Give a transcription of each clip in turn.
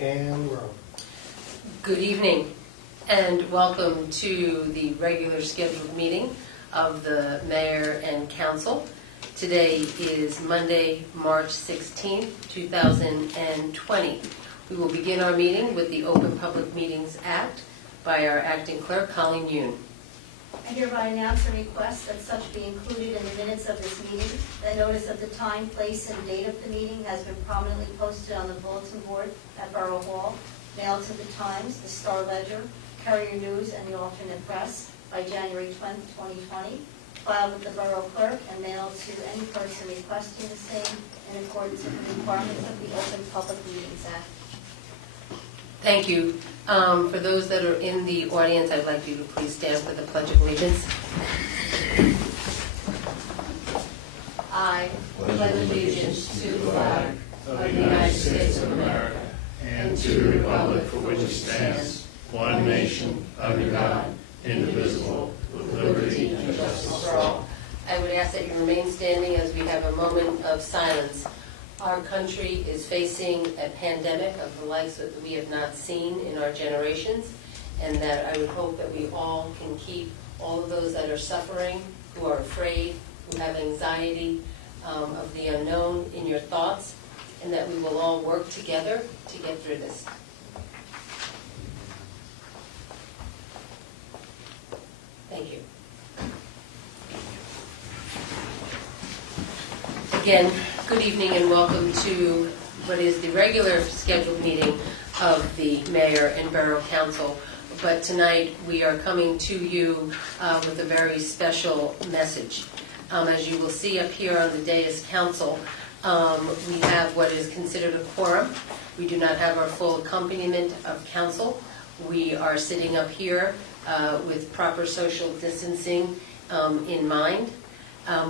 And we're on. Good evening and welcome to the regular scheduled meeting of the Mayor and Council. Today is Monday, March 16th, 2020. We will begin our meeting with the Open Public Meetings Act by our acting clerk, Colleen Yoon. I hereby announce a request that such be included in the minutes of this meeting. The notice of the time, place, and date of the meeting has been prominently posted on the bulletin board at Borough Hall, mailed to the Times, the Star Ledger, Courier News, and the Alternate Press by January 20, 2020, filed with the Borough Clerk and mailed to any person requesting the same in accordance with the requirements of the Open Public Meetings Act. Thank you. For those that are in the audience, I'd like you to please stand for the Pledge of Allegiance. I pledge allegiance to the flag of the United States of America and to the republic for which it stands, one nation, under God, indivisible, with liberty and justice for all. I would ask that you remain standing as we have a moment of silence. Our country is facing a pandemic of the likes that we have not seen in our generations, and that I would hope that we all can keep all of those that are suffering, who are afraid, who have anxiety of the unknown in your thoughts, and that we will all work together to get through this. Thank you. Again, good evening and welcome to what is the regular scheduled meeting of the Mayor and Borough Council. But tonight we are coming to you with a very special message. As you will see up here on the dais council, we have what is considered a quorum. We do not have our full accompaniment of council. We are sitting up here with proper social distancing in mind.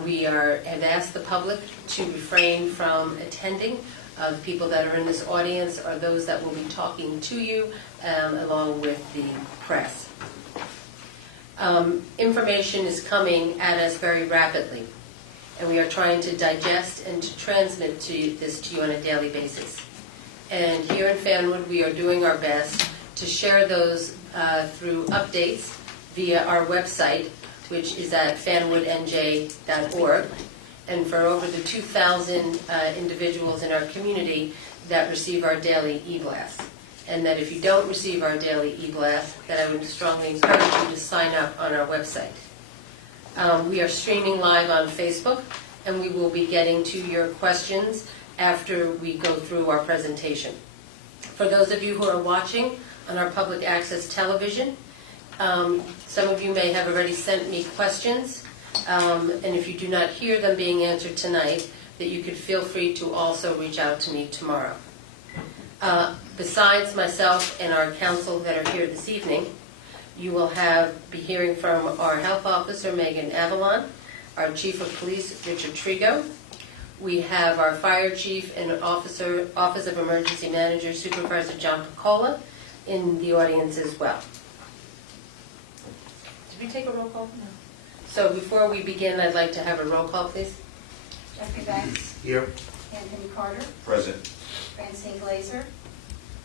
We have asked the public to refrain from attending. The people that are in this audience are those that will be talking to you along with the press. Information is coming at us very rapidly, and we are trying to digest and to transmit this to you on a daily basis. And here in Fanwood, we are doing our best to share those through updates via our website, which is at fanwoodnj.org, and for over the 2,000 individuals in our community that receive our daily e-blast. And that if you don't receive our daily e-blast, that I would strongly encourage you to sign up on our website. We are streaming live on Facebook, and we will be getting to your questions after we go through our presentation. For those of you who are watching on our public access television, some of you may have already sent me questions, and if you do not hear them being answered tonight, that you could feel free to also reach out to me tomorrow. Besides myself and our council that are here this evening, you will be hearing from our health officer, Megan Avalon, our chief of police, Richard Trigo. We have our fire chief and Office of Emergency Manager, Supervisor John Piccola, in the audience as well. Did we take a roll call? No. So before we begin, I'd like to have a roll call, please. Jeffrey Banks. Here. Anthony Carter. Present. Francine Glazer.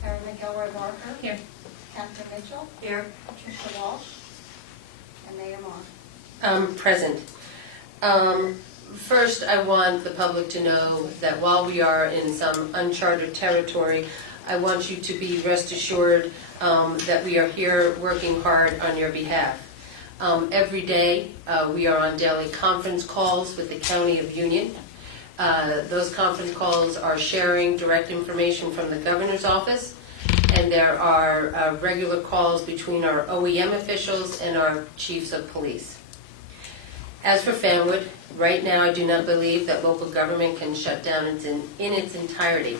Erin McElroy Barker. Here. Catherine Mitchell. Here. Patricia Walsh. And Mayor Moore. Present. First, I want the public to know that while we are in some uncharted territory, I want you to be rest assured that we are here working hard on your behalf. Every day we are on daily conference calls with the County of Union. Those conference calls are sharing direct information from the Governor's office, and there are regular calls between our OEM officials and our chiefs of police. As for Fanwood, right now I do not believe that local government can shut down in its entirety,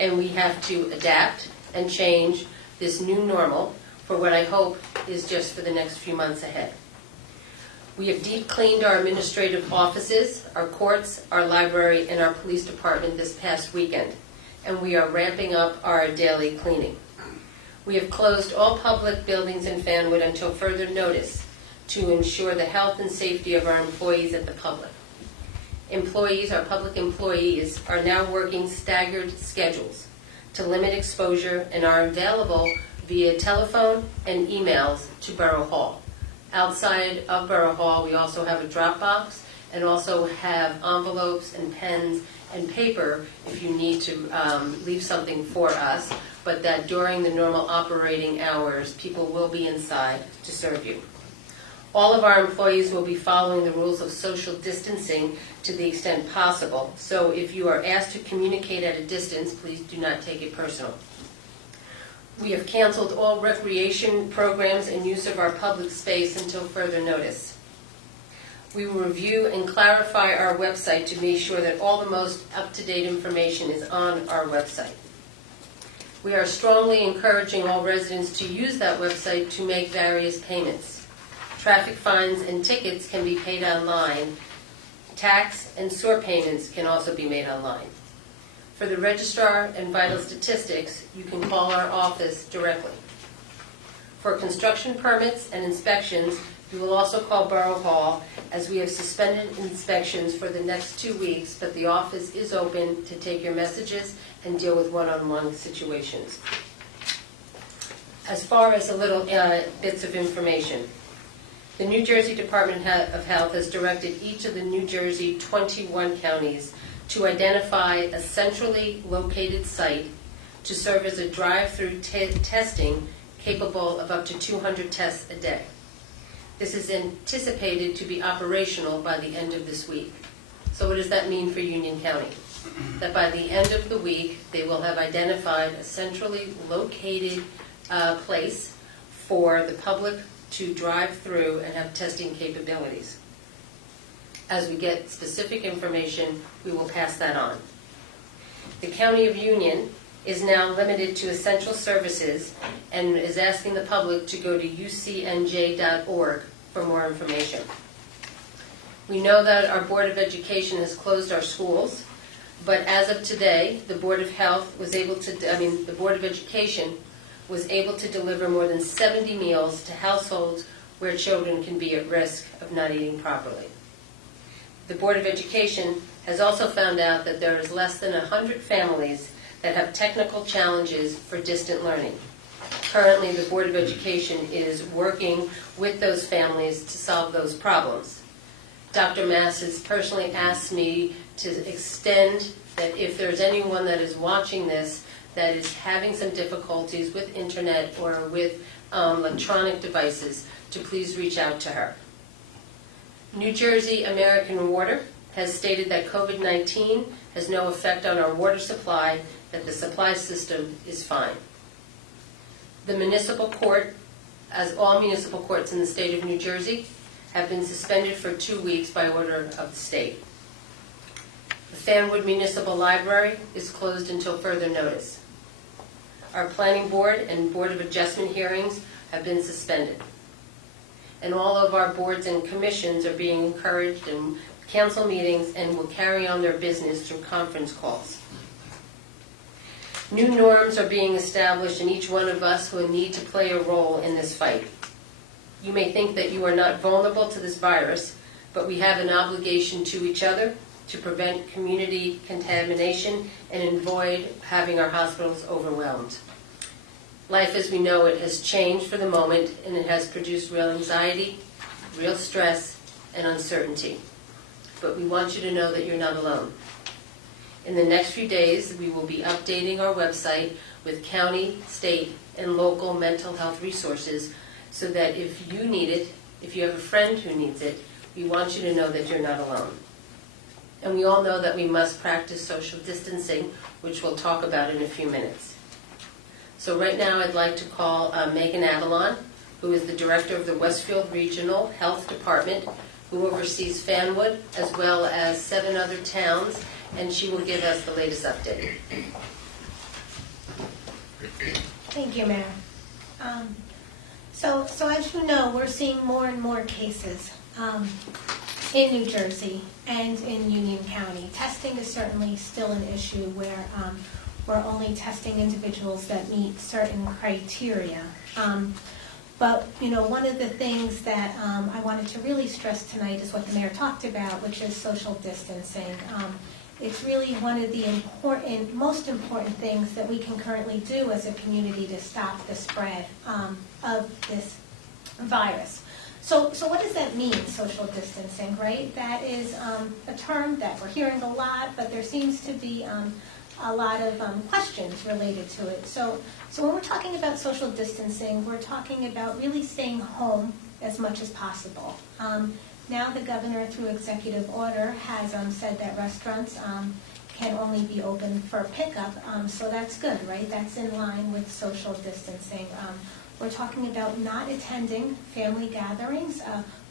and we have to adapt and change this new normal for what I hope is just for the next few months ahead. We have deep cleaned our administrative offices, our courts, our library, and our police department this past weekend, and we are ramping up our daily cleaning. We have closed all public buildings in Fanwood until further notice to ensure the health and safety of our employees and the public. Employees, our public employees, are now working staggered schedules to limit exposure and are available via telephone and emails to Borough Hall. Outside of Borough Hall, we also have a drop box and also have envelopes and pens and paper if you need to leave something for us, but that during the normal operating hours, people will be inside to serve you. All of our employees will be following the rules of social distancing to the extent possible, so if you are asked to communicate at a distance, please do not take it personal. We have canceled all recreation programs and use of our public space until further notice. We will review and clarify our website to make sure that all the most up-to-date information is on our website. We are strongly encouraging all residents to use that website to make various payments. Traffic fines and tickets can be paid online. Tax and SOAR payments can also be made online. For the registrar and vital statistics, you can call our office directly. For construction permits and inspections, you will also call Borough Hall, as we have suspended inspections for the next 2 weeks, but the office is open to take your messages and deal with one-on-one situations. As far as a little bits of information, the New Jersey Department of Health has directed each of the New Jersey 21 counties to identify a centrally located site to serve as a drive-through testing capable of up to 200 tests a day. This is anticipated to be operational by the end of this week. So what does that mean for Union County? That by the end of the week, they will have identified a centrally located place for the public to drive through and have testing capabilities. As we get specific information, we will pass that on. The County of Union is now limited to essential services and is asking the public to go to ucnj.org for more information. We know that our Board of Education has closed our schools, but as of today, the Board of Education was able to deliver more than 70 meals to households where children can be at risk of not eating properly. The Board of Education has also found out that there is less than 100 families that have technical challenges for distant learning. Currently, the Board of Education is working with those families to solve those problems. Dr. Mass has personally asked me to extend that if there's anyone that is watching this that is having some difficulties with internet or with electronic devices, to please reach out to her. New Jersey American Water has stated that COVID-19 has no effect on our water supply, that the supply system is fine. The municipal court, as all municipal courts in the state of New Jersey, have been suspended for 2 weeks by order of the state. The Fanwood Municipal Library is closed until further notice. Our Planning Board and Board of Adjustment hearings have been suspended. And all of our boards and commissions are being encouraged and cancel meetings and will carry on their business through conference calls. New norms are being established, and each one of us will need to play a role in this fight. You may think that you are not vulnerable to this virus, but we have an obligation to each other to prevent community contamination and avoid having our hospitals overwhelmed. Life as we know it has changed for the moment, and it has produced real anxiety, real stress, and uncertainty. But we want you to know that you're not alone. In the next few days, we will be updating our website with county, state, and local mental health resources so that if you need it, if you have a friend who needs it, we want you to know that you're not alone. And we all know that we must practice social distancing, which we'll talk about in a few minutes. So right now I'd like to call Megan Avalon, who is the director of the Westfield Regional Health Department, who oversees Fanwood as well as 7 other towns, and she will give us the latest update. Thank you, Mayor. So as you know, we're seeing more and more cases in New Jersey and in Union County. Testing is certainly still an issue where we're only testing individuals that meet certain criteria. But, you know, one of the things that I wanted to really stress tonight is what the mayor talked about, which is social distancing. it's really one of the most important things that we can currently do as a community to stop the spread of this virus. So what does that mean, social distancing, right? That is a term that we're hearing a lot, but there seems to be a lot of questions related to it. So when we're talking about social distancing, we're talking about really staying home as much as possible. Now the governor, through executive order, has said that restaurants can only be open for pickup, so that's good, right? That's in line with social distancing. We're talking about not attending family gatherings.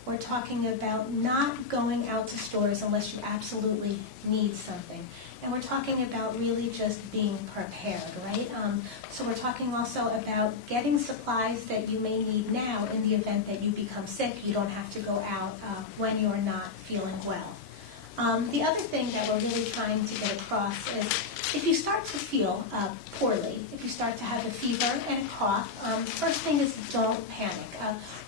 We're talking about not going out to stores unless you absolutely need something. And we're talking about really just being prepared, right? So we're talking also about getting supplies that you may need now in the event that you become sick. You don't have to go out when you're not feeling well. The other thing that we're really trying to get across is if you start to feel poorly, if you start to have a fever and a cough, first thing is don't panic.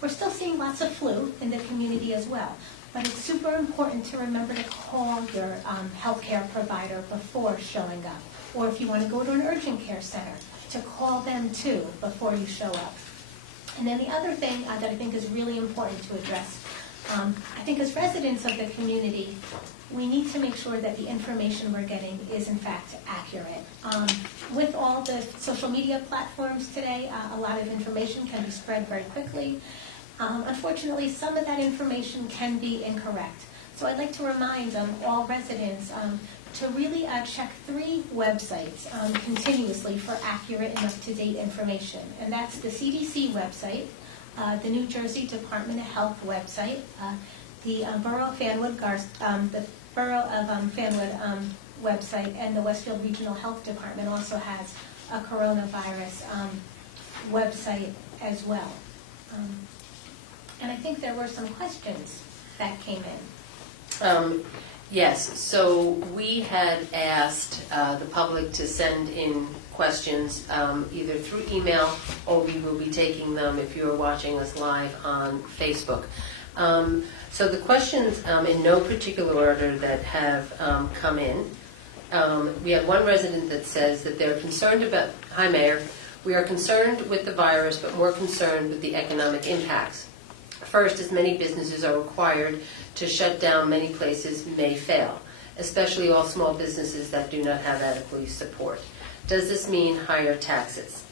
We're still seeing lots of flu in the community as well, but it's super important to remember to call your healthcare provider before showing up. Or if you want to go to an urgent care center, to call them too before you show up. And then the other thing that I think is really important to address, I think as residents of the community, we need to make sure that the information we're getting is in fact accurate. With all the social media platforms today, a lot of information can be spread very quickly. Unfortunately, some of that information can be incorrect. So I'd like to remind all residents to really check 3 websites continuously for accurate and up-to-date information. And that's the CDC website, the New Jersey Department of Health website, the Borough of Fanwood, website, and the Westfield Regional Health Department also has a coronavirus website as well. And I think there were some questions that came in. Yes, so we had asked the public to send in questions either through email or we will be taking them if you are watching us live on Facebook. So the questions in no particular order that have come in. We have one resident that says that they're concerned about, hi Mayor, we are concerned with the virus but more concerned with the economic impacts. First, as many businesses are required to shut down, many places may fail, especially all small businesses that do not have adequate support. Does this mean higher taxes?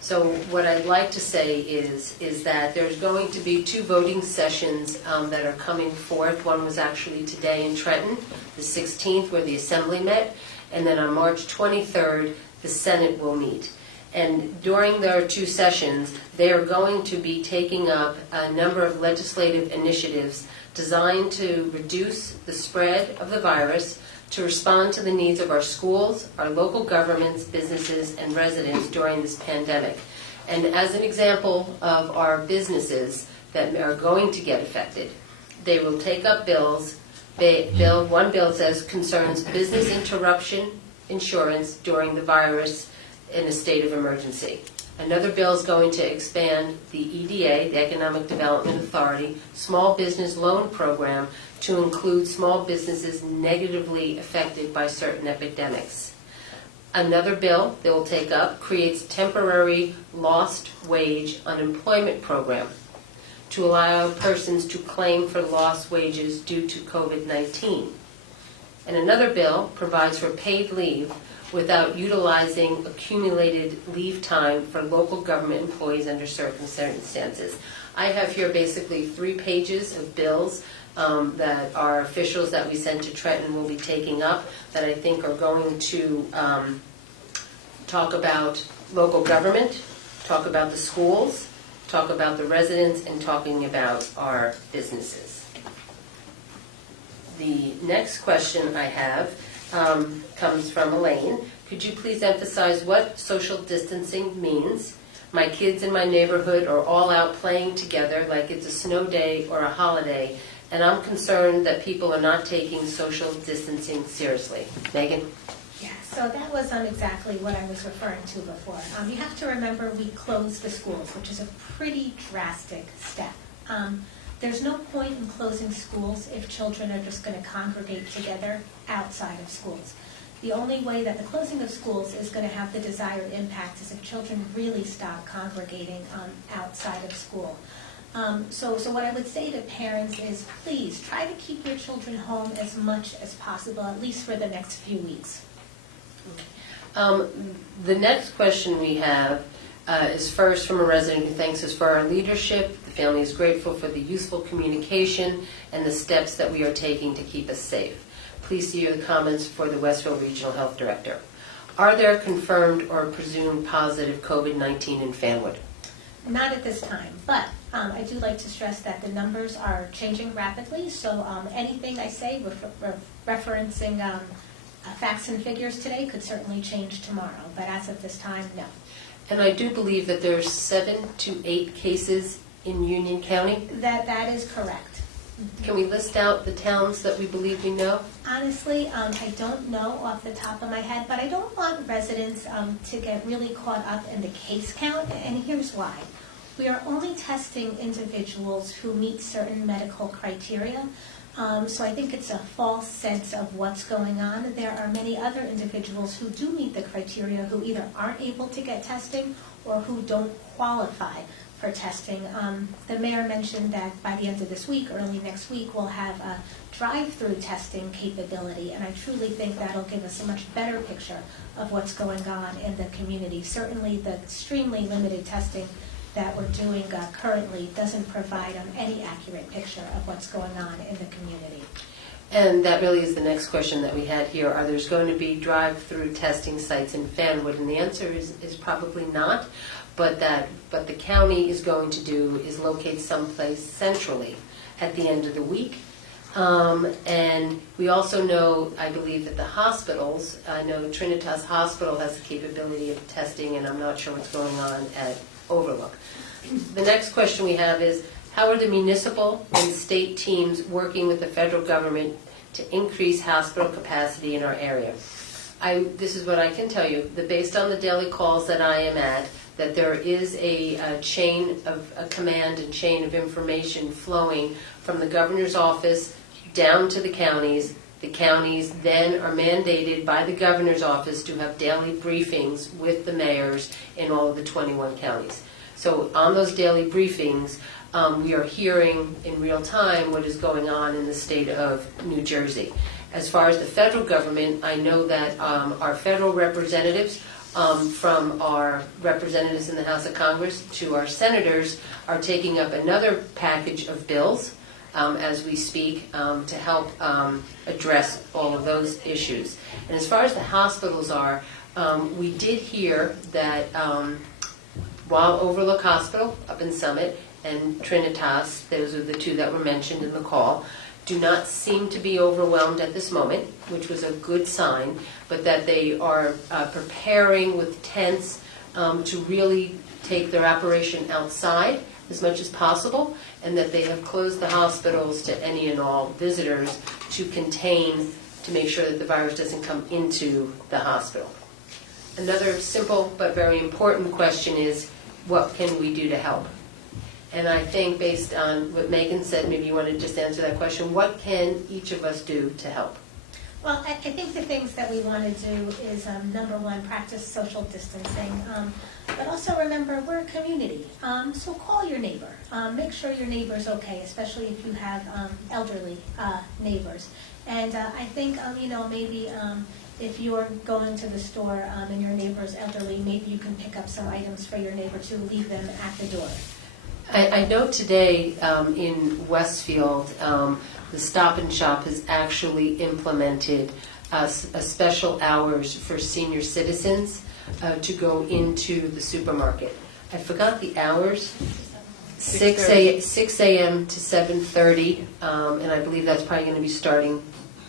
So what I'd like to say is that there's going to be 2 voting sessions that are coming forth. One was actually today in Trenton, the 16th, where the Assembly met, and then on March 23rd, the Senate will meet. And during their 2 sessions, they are going to be taking up a number of legislative initiatives designed to reduce the spread of the virus, to respond to the needs of our schools, our local governments, businesses, and residents during this pandemic. And as an example of our businesses that are going to get affected, they will take up bills. One bill says concerns business interruption insurance during the virus in a state of emergency. Another bill is going to expand the EDA, the Economic Development Authority, small business loan program to include small businesses negatively affected by certain epidemics. Another bill they will take up creates temporary lost wage unemployment program to allow persons to claim for lost wages due to COVID-19. And another bill provides for paid leave without utilizing accumulated leave time for local government employees under certain circumstances. I have here basically 3 pages of bills that our officials that we sent to Trenton will be taking up that I think are going to talk about local government, talk about the schools, talk about the residents, and talking about our businesses. The next question I have comes from Elaine. Could you please emphasize what social distancing means? My kids in my neighborhood are all out playing together like it's a snow day or a holiday, and I'm concerned that people are not taking social distancing seriously. Megan? Yeah, so that was exactly what I was referring to before. You have to remember we closed the schools, which is a pretty drastic step. there's no point in closing schools if children are just going to congregate together outside of schools. The only way that the closing of schools is going to have the desired impact is if children really stop congregating outside of school. So what I would say to parents is, please try to keep your children home as much as possible, at least for the next few weeks. The next question we have is first from a resident who thanks us for our leadership. The family is grateful for the useful communication and the steps that we are taking to keep us safe. Please see your comments for the Westville Regional Health Director. Are there confirmed or presumed positive COVID-19 in Fanwood? Not at this time, but I do like to stress that the numbers are changing rapidly, so anything I say referencing facts and figures today could certainly change tomorrow, but as of this time, no. And I do believe that there's 7 to 8 cases in Union County. That is correct. Can we list out the towns that we believe we know? Honestly, I don't know off the top of my head, but I don't want residents to get really caught up in the case count, and here's why. We are only testing individuals who meet certain medical criteria, so I think it's a false sense of what's going on. There are many other individuals who do meet the criteria who either aren't able to get testing or who don't qualify for testing. The mayor mentioned that by the end of this week, early next week, we'll have a drive-through testing capability, and I truly think that'll give us a much better picture of what's going on in the community. Certainly the extremely limited testing that we're doing currently doesn't provide any accurate picture of what's going on in the community. And that really is the next question that we had here. Are there going to be drive-through testing sites in Fanwood? And the answer is probably not. But the county is going to do is locate someplace centrally at the end of the week. And we also know, I believe, that the hospitals, I know Trinitas Hospital has the capability of testing, and I'm not sure what's going on at Overlook. The next question we have is, how are the municipal and state teams working with the federal government to increase hospital capacity in our area? This is what I can tell you, that based on the daily calls that I am at, that there is a chain of a command and chain of information flowing from the governor's office down to the counties. The counties then are mandated by the governor's office to have daily briefings with the mayors in all of the 21 counties. So on those daily briefings, we are hearing in real time what is going on in the state of New Jersey. As far as the federal government, I know that our federal representatives, from our representatives in the House of Congress to our senators, are taking up another package of bills as we speak to help address all of those issues. And as far as the hospitals are, we did hear that while Overlook Hospital up in Summit and Trinitas, those are the two that were mentioned in the call, do not seem to be overwhelmed at this moment, which was a good sign, but that they are preparing with tents to really take their operation outside as much as possible, and that they have closed the hospitals to any and all visitors to make sure that the virus doesn't come into the hospital. Another simple but very important question is, what can we do to help? And I think based on what Megan said, maybe you want to just answer that question. What can each of us do to help? Well, I think the things that we want to do is, number one, practice social distancing, but also remember we're a community. So call your neighbor. Make sure your neighbor's okay, especially if you have elderly neighbors. And I think, maybe if you're going to the store and your neighbor's elderly, maybe you can pick up some items for your neighbor to leave them at the door. I know today in Westfield, the Stop and Shop has actually implemented a special hours for senior citizens to go into the supermarket. I forgot the hours. 6 a.m. to 7:30, and I believe that's probably going to be starting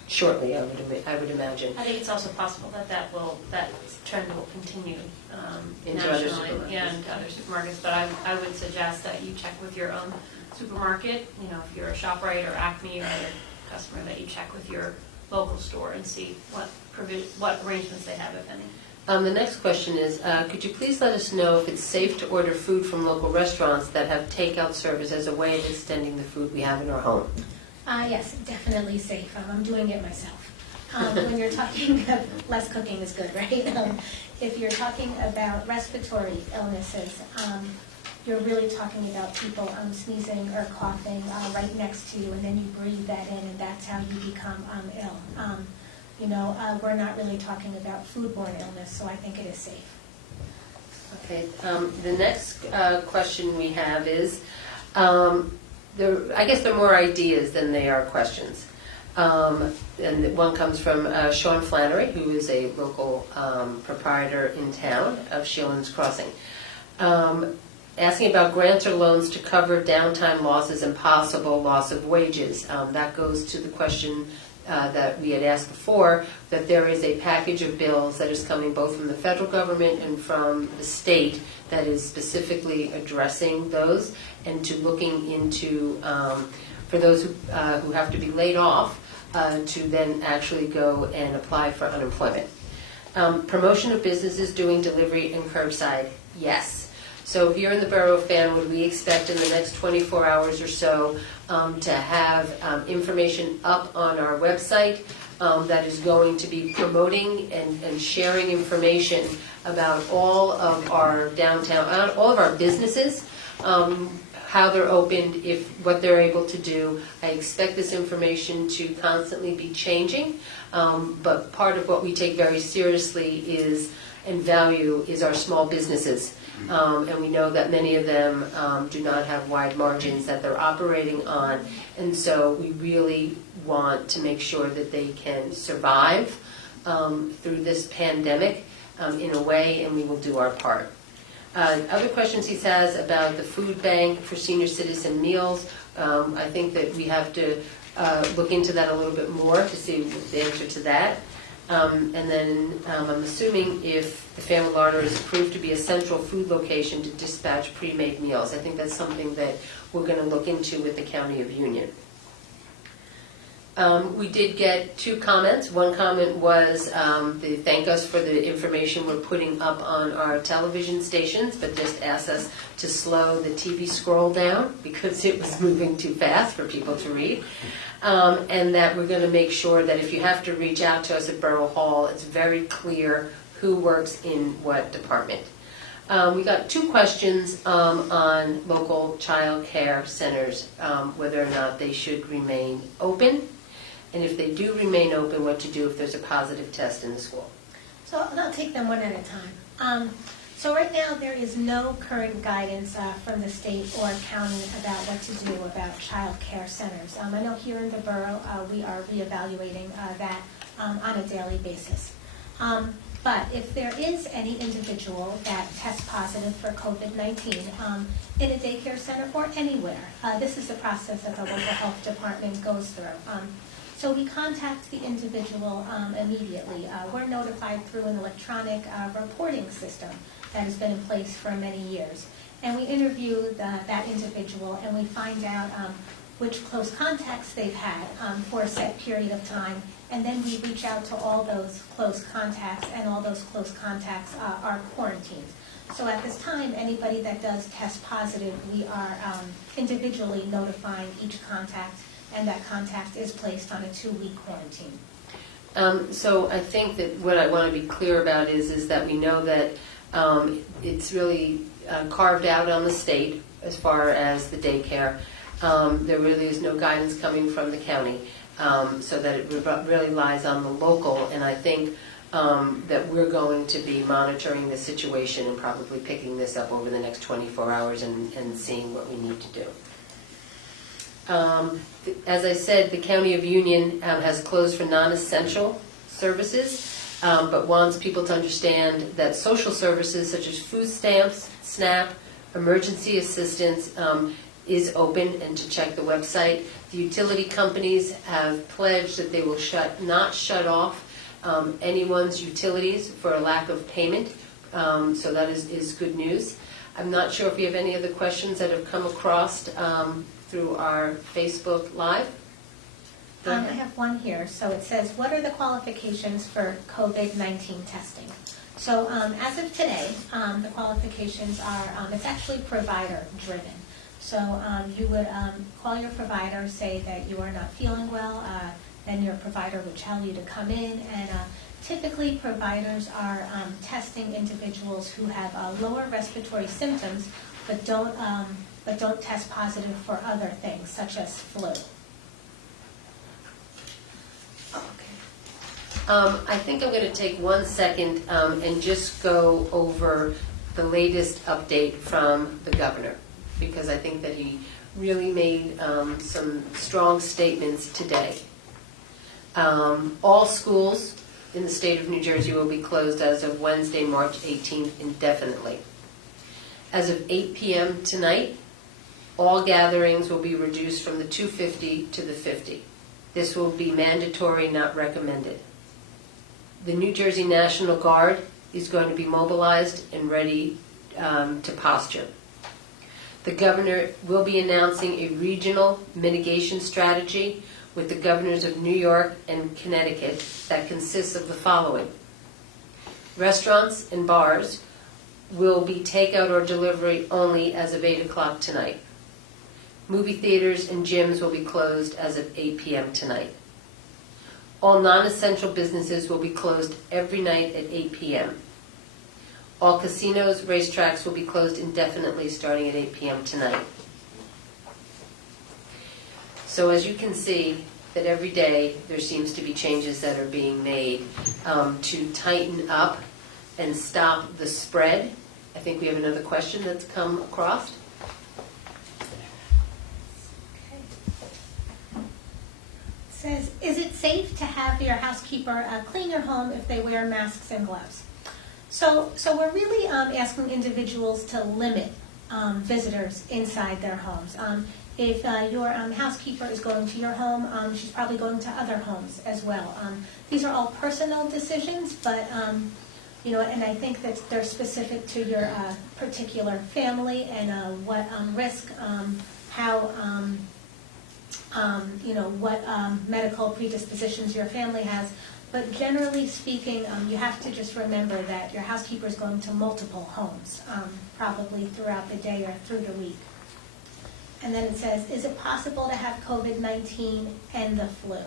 shortly, I would imagine. I think it's also possible that trend will continue Into other nationally supermarkets. and other supermarkets. But I would suggest that you check with your own supermarket. If you're a ShopRite or Acme or other customer, that you check with your local store and see what arrangements they have, if any. The next question is, could you please let us know if it's safe to order food from local restaurants that have takeout service as a way of extending the food we have in our home? Yes, definitely safe. I'm doing it myself. When you're talking, less cooking is good, right? If you're talking about respiratory illnesses, you're really talking about people sneezing or coughing right next to you, and then you breathe that in, and that's how you become ill. We're not really talking about foodborne illness, so I think it is safe. Okay, the next question we have is, I guess they're more ideas than they are questions. And one comes from Sean Flannery, who is a local proprietor in town of Shieldon's Crossing, asking about grants or loans to cover downtime losses and possible loss of wages. That goes to the question that we had asked before, that there is a package of bills that is coming both from the federal government and from the state that is specifically addressing those and to looking into, for those who have to be laid off, to then actually go and apply for unemployment. Promotion of businesses doing delivery and curbside, yes. So here in the borough of Fanwood, we expect in the next 24 hours or so to have information up on our website that is going to be promoting and sharing information about all of our downtown, all of our businesses, how they're opened, what they're able to do. I expect this information to constantly be changing, but part of what we take very seriously is and value is our small businesses. And we know that many of them do not have wide margins that they're operating on, and so we really want to make sure that they can survive through this pandemic in a way, and we will do our part. Other questions he has about the food bank for senior citizen meals. I think that we have to look into that a little bit more to see the answer to that. And then I'm assuming if the Fanwood Larder is approved to be a central food location to dispatch pre-made meals. I think that's something that we're going to look into with the County of Union. We did get 2 comments. One comment was they thank us for the information we're putting up on our television stations, but just asked us to slow the TV scroll down because it was moving too fast for people to read. And that we're going to make sure that if you have to reach out to us at Borough Hall, it's very clear who works in what department. We got 2 questions on local child care centers, whether or not they should remain open, and if they do remain open, what to do if there's a positive test in the school. So I'll take them one at a time. So right now, there is no current guidance from the state or county about what to do about child care centers. I know here in the borough, we are reevaluating that on a daily basis. But if there is any individual that tests positive for COVID-19 in a daycare center or anywhere, this is the process that the local health department goes through. So we contact the individual immediately. We're notified through an electronic reporting system that has been in place for many years. And we interview that individual and we find out which close contacts they've had for a set period of time. And then we reach out to all those close contacts, and all those close contacts are quarantined. So at this time, anybody that does test positive, we are individually notifying each contact, and that contact is placed on a 2-week quarantine. So I think that what I want to be clear about is that we know that it's really carved out on the state as far as the daycare. There really is no guidance coming from the county, so that it really lies on the local, and I think that we're going to be monitoring the situation and probably picking this up over the next 24 hours and seeing what we need to do. As I said, the County of Union has closed for non-essential services, but wants people to understand that social services such as food stamps, SNAP, emergency assistance is open, and to check the website. The utility companies have pledged that they will not shut off anyone's utilities for a lack of payment, so that is good news. I'm not sure if you have any other questions that have come across through our Facebook Live. I have one here. So it says, what are the qualifications for COVID-19 testing? So as of today, the qualifications are, it's actually provider-driven. So you would call your provider, say that you are not feeling well, then your provider would tell you to come in, and typically providers are testing individuals who have lower respiratory symptoms but don't test positive for other things such as flu. I think I'm going to take 1 second and just go over the latest update from the governor, because I think that he really made some strong statements today. All schools in the state of New Jersey will be closed as of Wednesday, March 18th, indefinitely. As of 8 p.m. tonight, all gatherings will be reduced from the 250 to the 50. This will be mandatory, not recommended. The New Jersey National Guard is going to be mobilized and ready to posture. The governor will be announcing a regional mitigation strategy with the governors of New York and Connecticut that consists of the following. Restaurants and bars will be takeout or delivery only as of 8 o'clock tonight. Movie theaters and gyms will be closed as of 8 p.m. tonight. All non-essential businesses will be closed every night at 8 p.m. All casinos, racetracks will be closed indefinitely starting at 8 p.m. tonight. So as you can see, that every day there seems to be changes that are being made to tighten up and stop the spread. I think we have another question that's come across. Says, is it safe to have your housekeeper clean your home if they wear masks and gloves? So we're really asking individuals to limit visitors inside their homes. If your housekeeper is going to your home, she's probably going to other homes as well. These are all personal decisions, but and I think that they're specific to your particular family and what risk, how. What medical predispositions your family has. But generally speaking, you have to just remember that your housekeeper is going to multiple homes, probably throughout the day or through the week. And then it says, is it possible to have COVID-19 and the flu?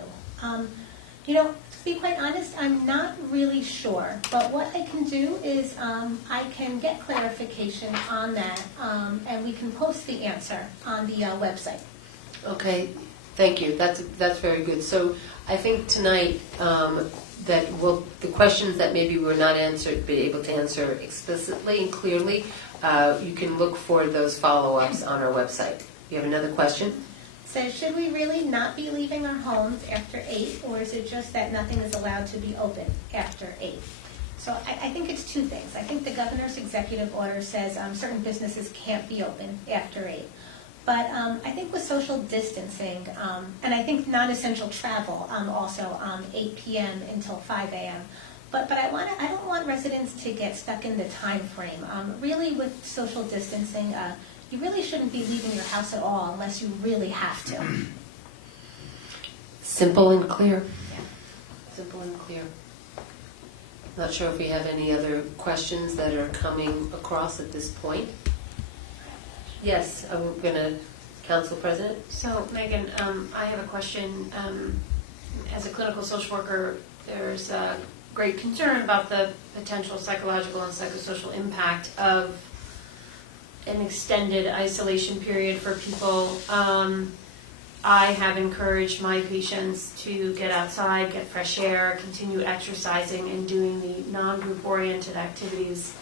To be quite honest, I'm not really sure. But what I can do is I can get clarification on that, and we can post the answer on the website. Okay, thank you. That's very good. So I think tonight that the questions that maybe were not answered, be able to answer explicitly and clearly, you can look for those follow-ups on our website. You have another question? Says, should we really not be leaving our homes after 8, or is it just that nothing is allowed to be open after 8? So I think it's two things. I think the governor's executive order says certain businesses can't be open after 8. But I think with social distancing, and I think non-essential travel also 8 p.m. until 5 a.m. But I don't want residents to get stuck in the time frame. Really, with social distancing, you really shouldn't be leaving your house at all unless you really have to. Simple and clear. Yeah. Simple and clear. Not sure if we have any other questions that are coming across at this point. Yes, I'm going to, Council President. So, Megan, I have a question. As a clinical social worker, there's a great concern about the potential psychological and psychosocial impact of an extended isolation period for people. I have encouraged my patients to get outside, get fresh air, continue exercising and doing the non-group oriented activities,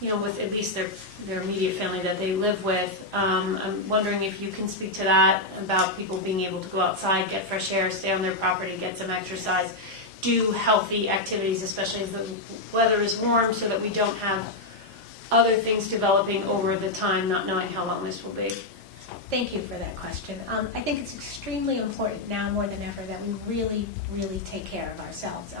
with at least their immediate family that they live with. I'm wondering if you can speak to that, about people being able to go outside, get fresh air, stay on their property, get some exercise, do healthy activities, especially as the weather is warm, so that we don't have other things developing over the time, not knowing how long this will be. Thank you for that question. I think it's extremely important now more than ever that we really, really take care of ourselves.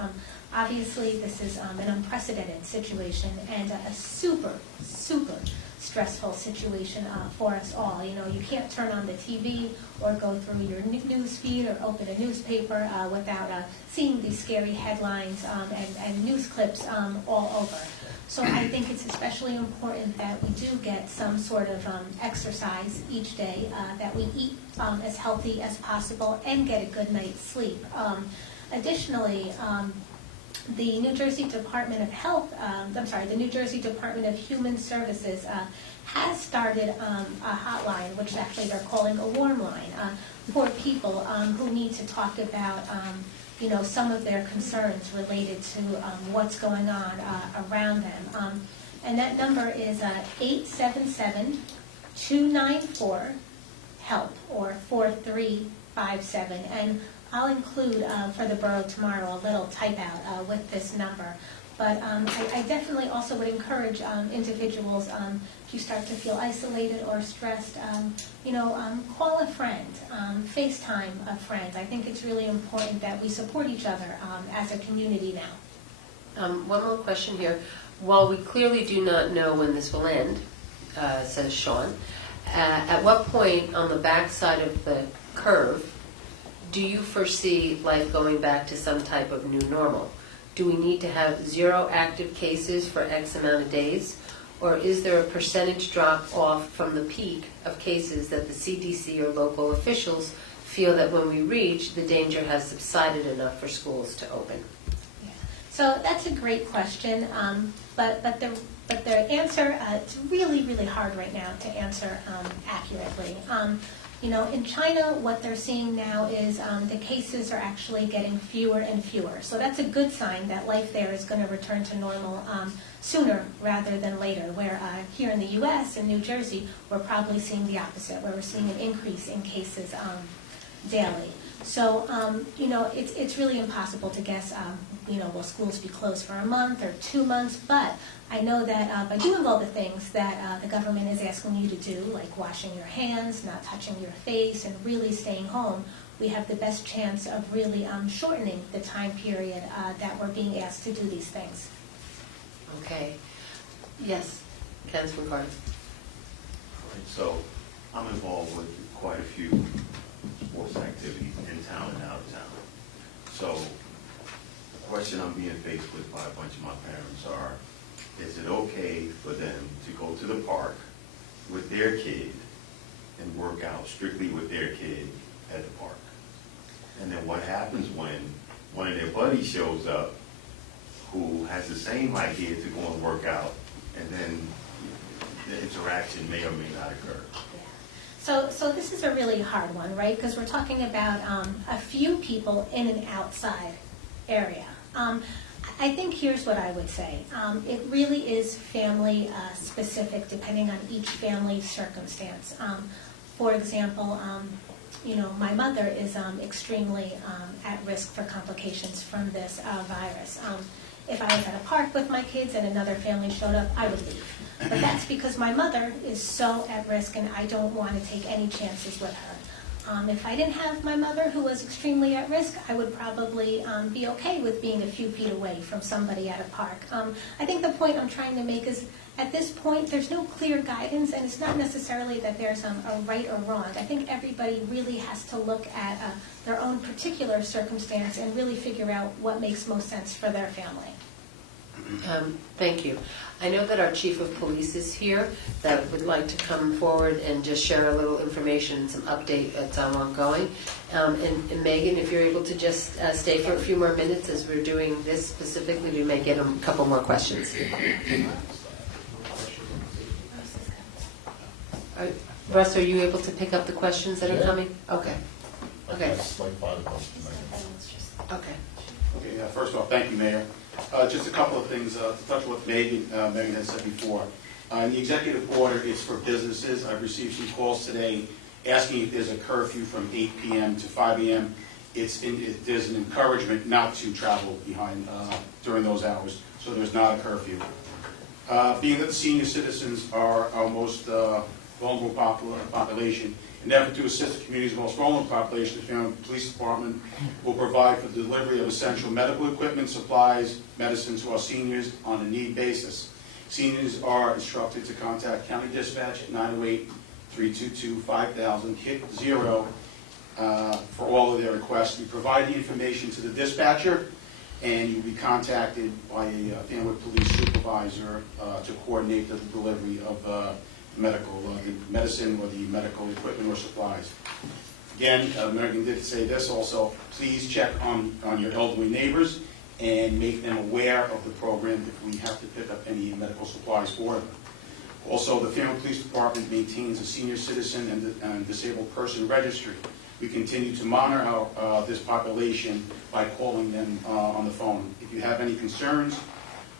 Obviously, this is an unprecedented situation and a super, super stressful situation for us all. You can't turn on the TV or go through your news feed or open a newspaper without seeing these scary headlines and news clips all over. So I think it's especially important that we do get some sort of exercise each day, that we eat as healthy as possible and get a good night's sleep. Additionally, the New Jersey Department of Health, the New Jersey Department of Human Services has started a hotline, which actually they're calling a warm line, for people who need to talk about some of their concerns related to what's going on around them. And that number is 877-294-HELP or 4357. And I'll include for the borough tomorrow a little type out with this number. But I definitely also would encourage individuals, if you start to feel isolated or stressed, call a friend, FaceTime a friend. I think it's really important that we support each other as a community now. One more question here. While we clearly do not know when this will end, says Sean, at what point on the backside of the curve do you foresee life going back to some type of new normal? Do we need to have 0 active cases for X amount of days? Or is there a percentage drop off from the peak of cases that the CDC or local officials feel that when we reach, the danger has subsided enough for schools to open? Yeah. So that's a great question, but the answer, it's really, really hard right now to answer accurately. In China, what they're seeing now is the cases are actually getting fewer and fewer. So that's a good sign that life there is going to return to normal sooner rather than later, where here in the U.S. and New Jersey, we're probably seeing the opposite, where we're seeing an increase in cases daily. So, it's really impossible to guess, will schools be closed for a month or 2 months, but I know that by doing all the things that the government is asking you to do, like washing your hands, not touching your face, and really staying home, we have the best chance of really shortening the time period that we're being asked to do these things. Okay. Yes, Councilman Carter. All right, so I'm involved with quite a few sports activities in town and out of town. So the question I'm being faced with by a bunch of my parents are, is it okay for them to go to the park with their kid and work out strictly with their kid at the park? And then what happens when one of their buddies shows up who has the same idea to go and work out, and then the interaction may or may not occur? So this is a really hard one, right? Because we're talking about a few people in an outside area. I think here's what I would say. It really is family specific, depending on each family's circumstance. For example, my mother is extremely at risk for complications from this virus. If I was at a park with my kids and another family showed up, I would leave. But that's because my mother is so at risk and I don't want to take any chances with her. If I didn't have my mother who was extremely at risk, I would probably be okay with being a few feet away from somebody at a park. I think the point I'm trying to make is, at this point, there's no clear guidance, and it's not necessarily that there's a right or wrong. I think everybody really has to look at their own particular circumstance and really figure out what makes most sense for their family. Thank you. I know that our chief of police is here that would like to come forward and just share a little information, some update that's ongoing. And Megan, if you're able to just stay for a few more minutes as we're doing this specifically, we may get a couple more questions. Russ, are you able to pick up the questions that are coming? Okay. Okay. Okay. Okay, first off, thank you, Mayor. Just a couple of things to touch on what Megan had said before. In the executive order, it's for businesses. I've received some calls today asking if there's a curfew from 8 p.m. to 5 a.m. There's an encouragement not to travel during those hours, so there's not a curfew. Being that the senior citizens are our most vulnerable population, in an effort to assist the community's most vulnerable population, the Fanwood Police Department will provide for the delivery of essential medical equipment, supplies, medicine to our seniors on a need basis. Seniors are instructed to contact County Dispatch at 908-322-5000, hit 0 for all of their requests. We provide the information to the dispatcher. and you'll be contacted by a Fanwood police supervisor to coordinate the delivery of the medicine or the medical equipment or supplies. Again, Megan did say this also, please check on your elderly neighbors and make them aware of the program if we have to pick up any medical supplies for them. Also, the Fanwood Police Department maintains a senior citizen and disabled person registry. We continue to monitor this population by calling them on the phone. If you have any concerns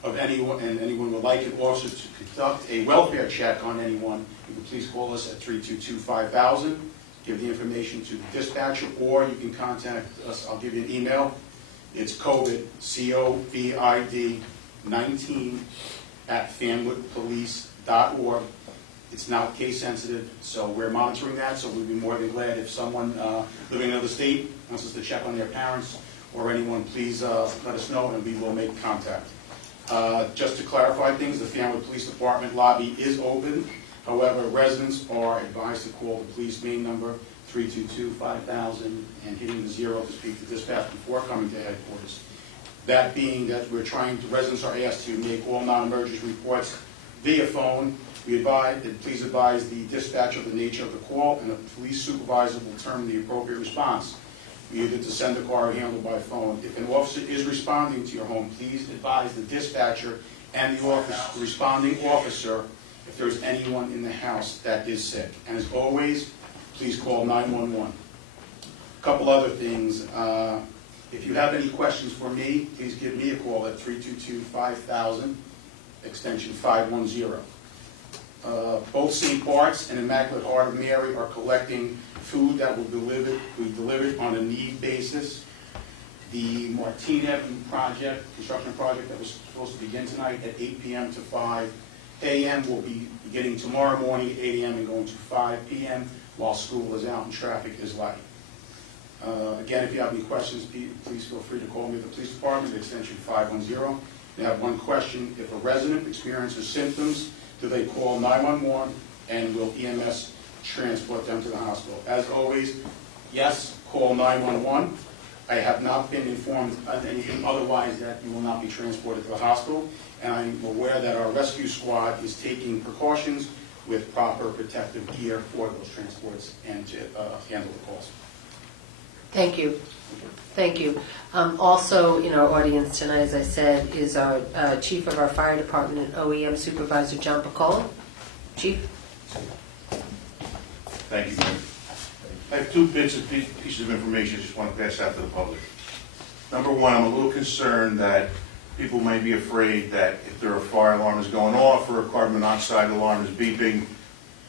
of anyone, and anyone would like an officer to conduct a welfare check on anyone, you can please call us at 322-5000, give the information to the dispatcher, or you can contact us. I'll give you an email. It's COVID, COVID 19 at fanwoodpolice.org. It's not case sensitive, so we're monitoring that, so we'd be more than glad if someone living in another state wants us to check on their parents or anyone, please let us know and we will make contact. Just to clarify things, the Fanwood Police Department lobby is open. However, residents are advised to call the police main number 322-5000 and hitting the 0 to speak to dispatch before coming to headquarters. That being that residents are asked to make all non-emergency reports via phone. We advise that please advise the dispatcher of the nature of the call, and a police supervisor will determine the appropriate response, either to send a car or handled by phone. If an officer is responding to your home, please advise the dispatcher and the responding officer if there's anyone in the house that is sick. And as always, please call 911. A couple other things. If you have any questions for me, please give me a call at 322-5000, extension 510. Both St. Bart's and Immaculate Heart of Mary are collecting food that will be delivered on a need basis. The Martinez construction project that was supposed to begin tonight at 8 p.m. to 5 a.m. will be beginning tomorrow morning at 8 a.m. and going to 5 p.m. while school is out and traffic is light. Again, if you have any questions, please feel free to call me at the police department, extension 510. I have one question. If a resident experiences symptoms, do they call 911 and will EMS transport them to the hospital? As always, yes, call 911. I have not been informed of anything otherwise that you will not be transported to the hospital, and I'm aware that our rescue squad is taking precautions with proper protective gear for those transports and to handle the calls. Thank you. Thank you. Also in our audience tonight, as I said, is our Chief of our Fire Department and OEM Supervisor, John Picola. Chief? Thank you, Mayor. I have two pieces of information I just want to pass out to the public. Number one, I'm a little concerned that people may be afraid that if their fire alarm is going off or a carbon monoxide alarm is beeping,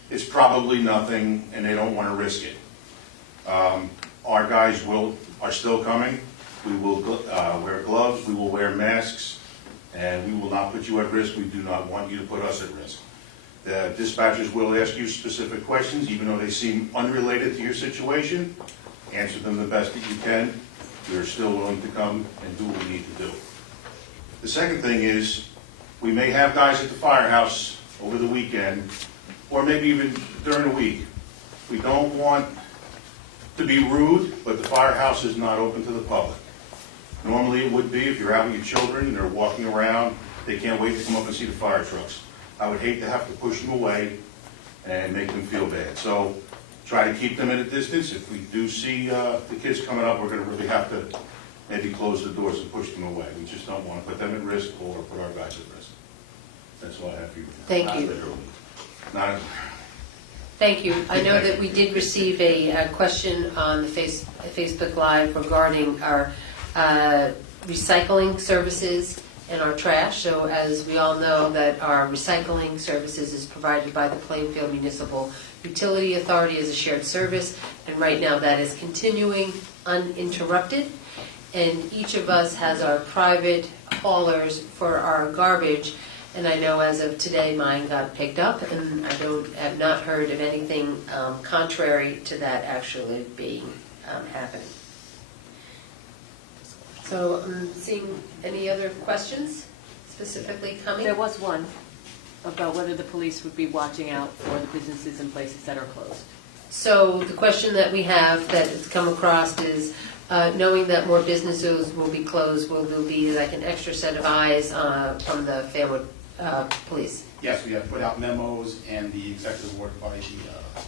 it's probably nothing and they don't want to risk it. Our guys are still coming. We will wear gloves, we will wear masks, and we will not put you at risk. We do not want you to put us at risk. The dispatchers will ask you specific questions, even though they seem unrelated to your situation. Answer them the best that you can. We are still willing to come and do what we need to do. The second thing is, we may have guys at the firehouse over the weekend, or maybe even during the week. We don't want to be rude, but the firehouse is not open to the public. Normally it would be if you're out with your children and they're walking around, they can't wait to come up and see the fire trucks. I would hate to have to push them away and make them feel bad. So try to keep them at a distance. If we do see the kids coming up, we're going to really have to maybe close the doors and push them away. We just don't want to put them at risk or put our guys at risk. That's all I have for you. Thank you. Thank you. I know that we did receive a question on the Facebook Live regarding our recycling services and our trash. So as we all know, that our recycling services is provided by the Plainfield Municipal Utility Authority as a shared service, and right now that is continuing uninterrupted. And each of us has our private haulers for our garbage. And I know as of today, mine got picked up, and I have not heard of anything contrary to that actually being happening. So I'm seeing any other questions specifically coming? There was one about whether the police would be watching out for the businesses and places that are closed. So the question that we have that has come across is, knowing that more businesses will be closed, will there be like an extra set of eyes from the Fanwood police? Yes, we have put out memos and the executive order by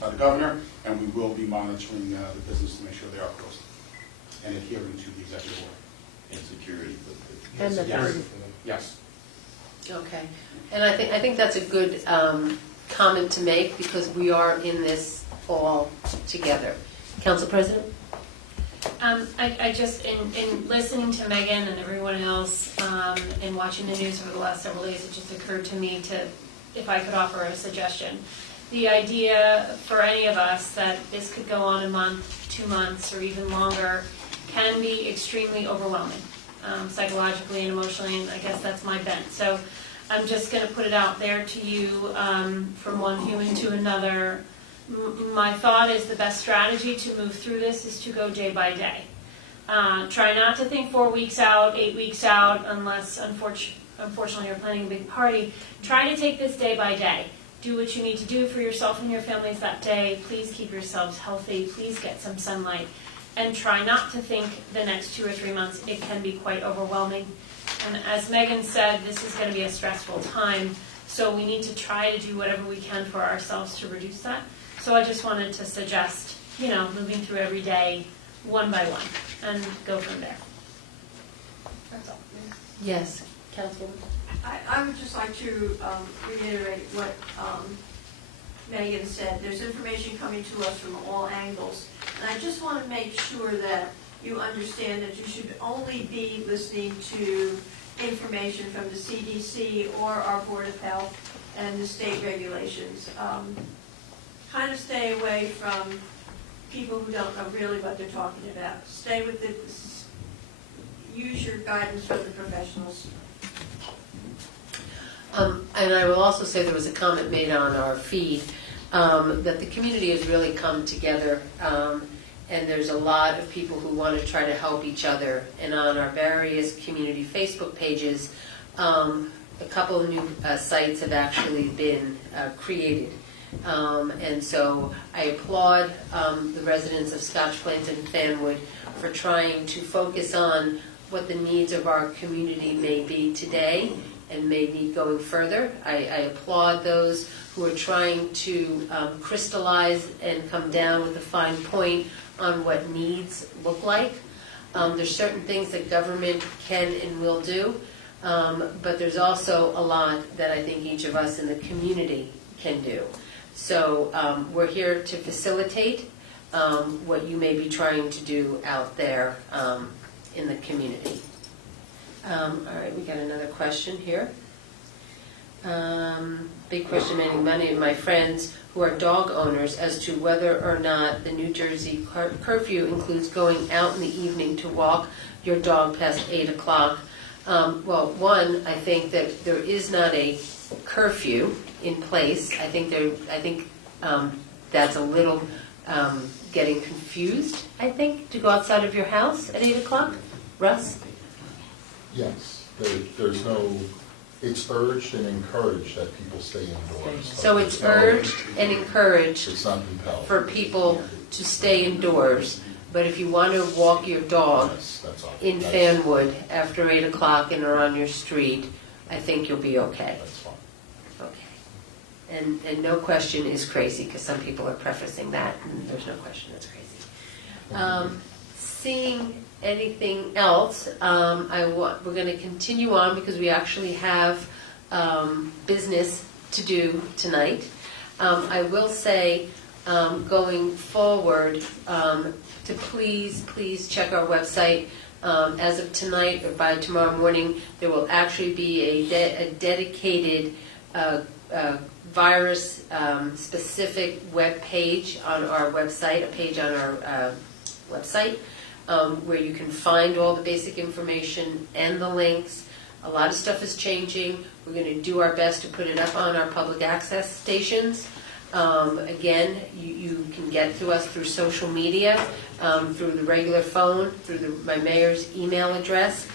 the governor, and we will be monitoring the business to make sure they are closed and adhering to the executive order. And security. And the Yes. Yes. Okay, and I think that's a good comment to make, because we are in this all together. Council President? I just, in listening to Megan and everyone else, and watching the news over the last several days, it just occurred to me if I could offer a suggestion. The idea for any of us that this could go on a month, 2 months, or even longer can be extremely overwhelming, psychologically and emotionally, and I guess that's my bent. So I'm just going to put it out there to you, from one human to another. My thought is the best strategy to move through this is to go day by day. Try not to think 4 weeks out, 8 weeks out, unless unfortunately you're planning a big party. Try to take this day by day. Do what you need to do for yourself and your families that day. Please keep yourselves healthy. Please get some sunlight. And try not to think the next 2 or 3 months. It can be quite overwhelming. And as Megan said, this is going to be a stressful time. So we need to try to do whatever we can for ourselves to reduce that. So I just wanted to suggest, moving through every day, one by one, and go from there. That's all. Yes, Councilwoman? I would just like to reiterate what Megan said. There's information coming to us from all angles. And I just want to make sure that you understand that you should only be listening to information from the CDC or our Board of Health and the state regulations. Kind of stay away from people who don't know really what they're talking about. Stay with use your guidance from the professionals. And I will also say there was a comment made on our feed that the community has really come together, and there's a lot of people who want to try to help each other. And on our various community Facebook pages, a couple of new sites have actually been created. And so I applaud the residents of Scotch Plains and Fanwood for trying to focus on what the needs of our community may be today and may need going further. I applaud those who are trying to crystallize and come down with a fine point on what needs look like. There's certain things that government can and will do, but there's also a lot that I think each of us in the community can do. So we're here to facilitate what you may be trying to do out there in the community. All right, we got another question here. Big question, many of my friends who are dog owners as to whether or not the New Jersey curfew includes going out in the evening to walk your dog past 8 o'clock. Well, one, I think that there is not a curfew in place. I think that's a little getting confused, I think, to go outside of your house at 8 o'clock. Russ? Yes, there's no, it's urged and encouraged that people stay indoors. So it's urged and encouraged It's not compelled. for people to stay indoors, but if you want to walk your dog Yes, that's all. in Fanwood after 8 o'clock and are on your street, I think you'll be okay. That's fine. Okay. And no question is crazy, because some people are prefacing that, and there's no question that's crazy. Seeing anything else, we're going to continue on because we actually have business to do tonight. I will say, going forward, to please check our website. As of tonight or by tomorrow morning, there will actually be a dedicated virus-specific web page on our website, a page on our website, where you can find all the basic information and the links. A lot of stuff is changing. We're going to do our best to put it up on our public access stations. Again, you can get to us through social media, through the regular phone, through my mayor's email address.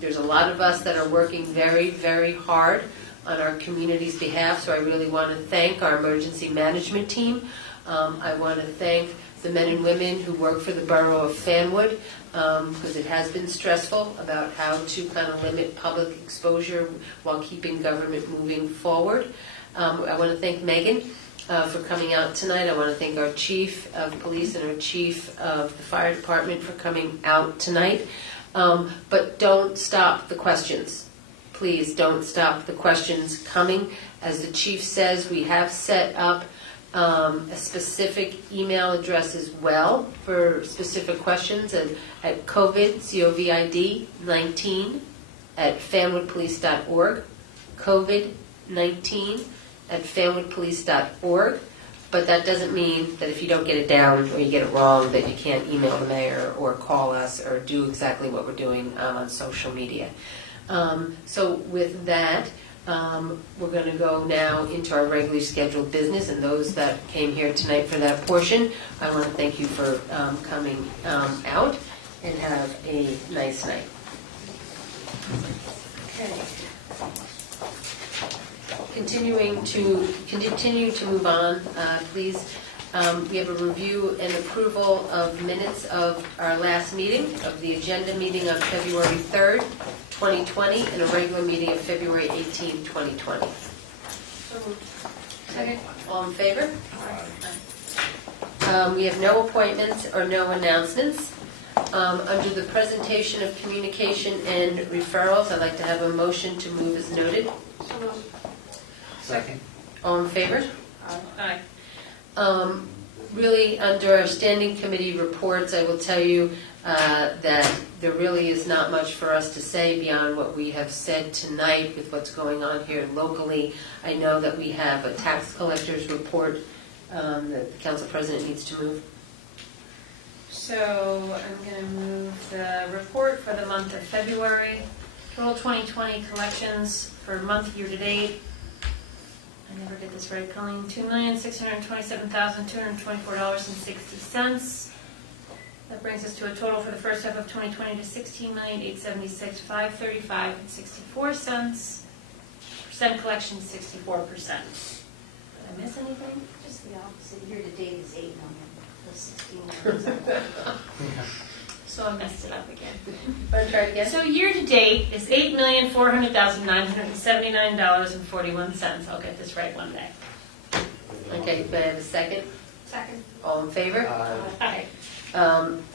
There's a lot of us that are working very, very hard on our community's behalf, so I really want to thank our emergency management team I want to thank the men and women who work for the borough of Fanwood, because it has been stressful about how to kind of limit public exposure while keeping government moving forward. I want to thank Megan for coming out tonight. I want to thank our chief of police and our chief of the fire department for coming out tonight. But don't stop the questions. Please don't stop the questions coming. As the chief says, we have set up a specific email address as well for specific questions at COVID, COVID 19 at fanwoodpolice.org, COVID-19 at fanwoodpolice.org. But that doesn't mean that if you don't get it down or you get it wrong, that you can't email the mayor or call us or do exactly what we're doing on social media. So with that, we're going to go now into our regularly scheduled business, and those that came here tonight for that portion, I want to thank you for coming out, and have a nice night. Okay. Continue to move on, please. We have a review and approval of minutes of our last meeting, of the agenda meeting of February 3rd, 2020, and a regular meeting of February 18th, 2020. Second. All in favor? We have no appointments or no announcements. Under the presentation of communication and referrals, I'd like to have a motion to move as noted. Second. All in favor? Aye. Really, under our standing committee reports, I will tell you that there really is not much for us to say beyond what we have said tonight with what's going on here locally. I know that we have a tax collector's report that the council president needs to move. So I'm going to move the report for the month of February. Total 2020 collections for month year to date. I never get this right, Colleen. $2,627,224.60. That brings us to a total for the first half of 2020 to $16,876,535.64. Percent collection 64%. Did I miss anything? Just the opposite, year-to-date is 8 million, plus 16 million. So I messed it up again. Want to try it again? So year-to-date is $8,400,979.41. I'll get this right one day. Okay, may I have a second? Second. All in favor? Aye.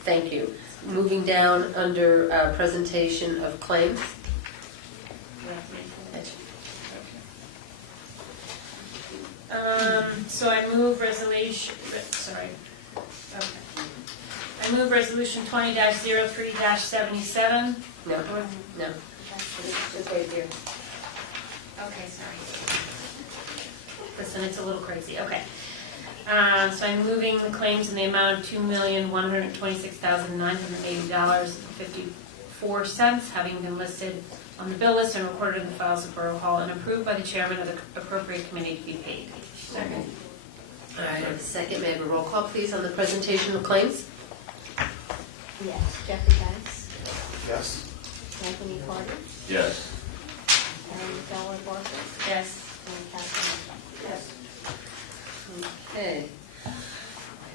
Thank you. Moving down under presentation of claims. So I move resolution, I move resolution 20-03-77. No, no. Just wait here. Okay, sorry. Listen, it's a little crazy, okay. So I'm moving the claims in the amount of $2,126,980.54, having been listed on the bill list and recorded in the files of Borough Hall and approved by the chairman of the appropriate committee to be paid. Second. All right, I have a second. May I have a roll call, please, on the presentation of claims? Yes, Jeffrey Bettis, Yes. Anthony Carter, Yes. Aaron Feller Barker, Yes. and Kathleen. Yes. Okay.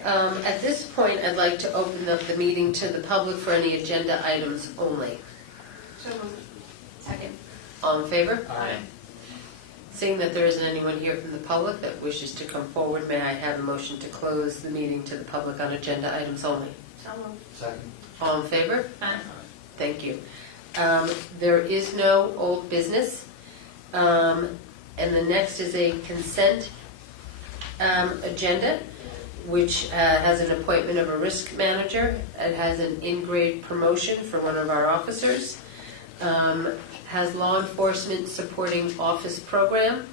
At this point, I'd like to open up the meeting to the public for any agenda items only. So moved. Second. All in favor? Aye. Seeing that there isn't anyone here from the public that wishes to come forward, may I have a motion to close the meeting to the public on agenda items only? So moved. Second. All in favor? Aye. Thank you. There is no old business. And the next is a consent agenda, which has an appointment of a risk manager. It has an in-grade promotion for one of our officers. Has law enforcement supporting office program,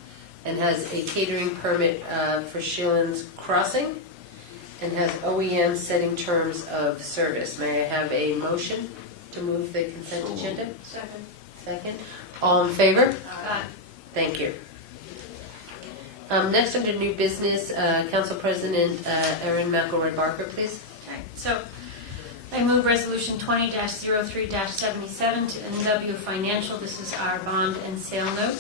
and has a catering permit for Shillen's Crossing, and has OEM setting terms of service. May I have a motion to move the consent agenda? Second. Second. All in favor? Aye. Thank you. Next, under new business, Council President Erin McElroy Barker, please. Okay, so I move resolution 20-03-77 to NW Financial. This is our bond and sale note,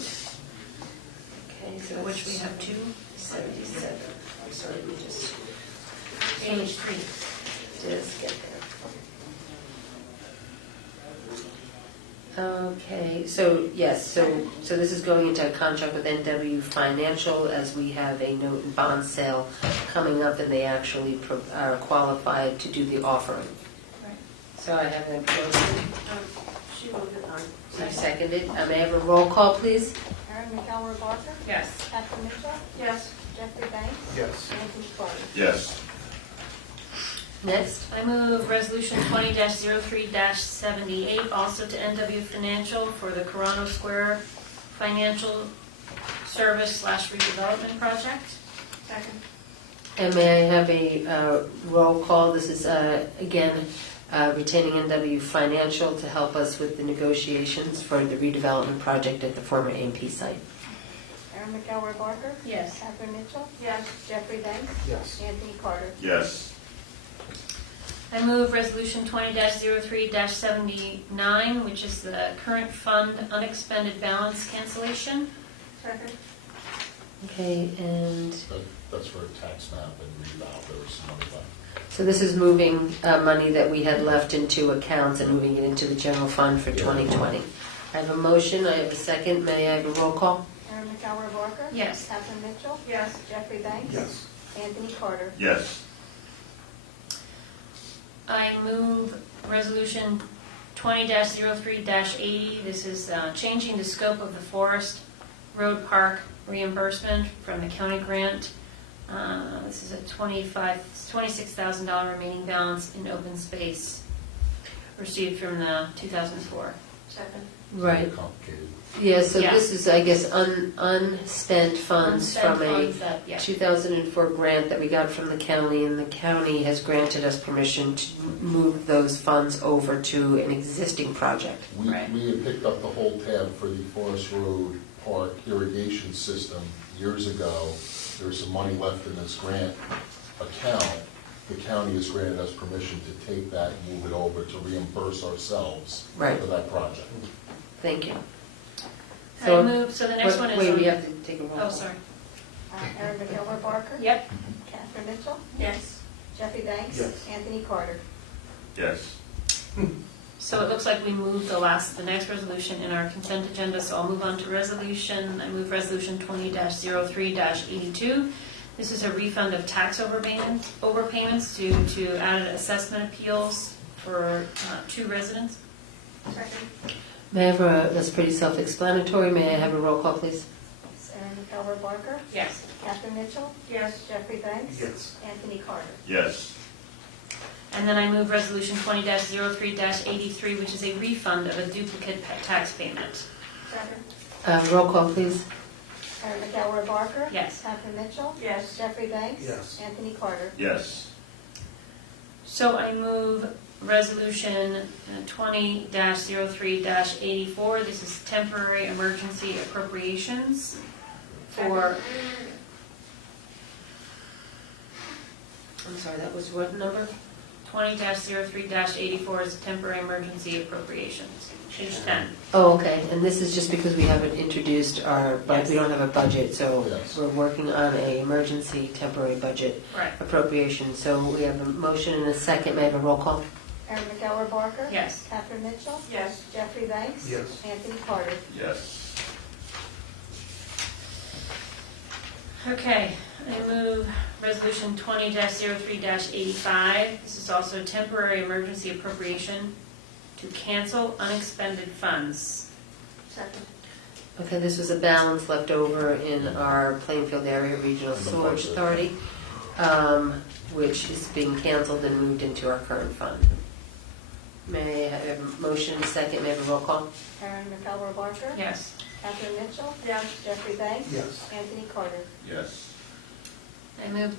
Okay, so which we have two. 77. I'm sorry, let me just Page 3. Just get there. Okay, so, yes, so this is going into a contract with NW Financial as we have a note and bond sale coming up and they actually are qualified to do the offering. Right. So I have a motion, She moved it on. you seconded. May I have a roll call, please? Erin McElroy Barker, Yes. Catherine Mitchell, Yes. Jeffrey Banks, Yes. Anthony Carter. Yes. Next. I move Resolution 20-03-78, also to NW Financial for the Corano Square Financial Service / redevelopment project. Second. And may I have a roll call? This is, again, retaining NW Financial to help us with the negotiations for the redevelopment project at the former A&P site. Erin McElroy Barker, Yes. Catherine Mitchell, Yes. Jeffrey Banks, Yes. Anthony Carter. Yes. I move Resolution 20-03-79, which is the current fund unexpended balance cancellation. Second. Okay, and That's for a tax map and reval, there was some money left. so this is moving money that we had left into accounts and moving it into the general fund for 2020. I have a motion, I have a second, may I have a roll call? Erin McElroy Barker, Yes. Catherine Mitchell, Yes. Jeffrey Banks, Yes. Anthony Carter. Yes. I move Resolution 20-03-80. This is changing the scope of the Forest Road Park reimbursement from the county grant. This is a $26,000 remaining balance in open space received from the 2004. Second. Right. Complicated. Yeah, so Yeah. this is, I guess, unspent funds Unspent from a funds that- yeah. 2004 grant that we got from the county, and the county has granted us permission to move those funds over to an existing project. Right. We had picked up the whole tab for the Forest Road Park irrigation system years ago. There's some money left in this grant account. The county has granted us permission to take that, move it over to reimburse ourselves Right. for that project. Thank you. I move, so the next one is. Wait, on- we have to take a roll call. Oh, sorry. Erin McElroy Barker, Yep. Catherine Mitchell, Yes. Jeffrey Banks, Yes. Anthony Carter. Yes. So it looks like we moved the next resolution in our consent agenda, so I'll move on to resolution. I move Resolution 20-03-82. This is a refund of tax overpayments due to added assessment appeals for 2 residents. Second. May I have that's pretty self-explanatory, may I have a roll call, please? It's Erin McElroy Barker, Yes. Catherine Mitchell, Yes. Jeffrey Banks, Yes. Anthony Carter. Yes. And then I move Resolution 20-03-83, which is a refund of a duplicate tax payment. Second. Roll call, please. Erin McElroy Barker, Yes. Catherine Mitchell, Yes. Jeffrey Banks, Yes. Anthony Carter. Yes. So I move Resolution 20-03-84. This is temporary emergency appropriations for, I'm sorry, that was what number? 20-03-84 is temporary emergency appropriations, page 10. Oh, okay, and this is just because we haven't introduced our, but we don't have a budget, so Yes. we're working on a emergency temporary budget Right, appropriation. So we have a motion and a second, may I have a roll call? Erin McElroy Barker, yes. Catherine Mitchell, Yes. Jeffrey Banks, Yes. Anthony Carter. Yes. Okay, I move Resolution 20-03-85. This is also a temporary emergency appropriation to cancel unexpended funds. Second. Okay, this was a balance left over in our Plainfield Area Regional In the Storage budget. Authority, which is being canceled and moved into our current fund. May I have a motion and a second, may I have a roll call? Erin McElroy Barker, Yes. Catherine Mitchell, Yes. Jeffrey Banks, Yes. Anthony Carter. Yes. I move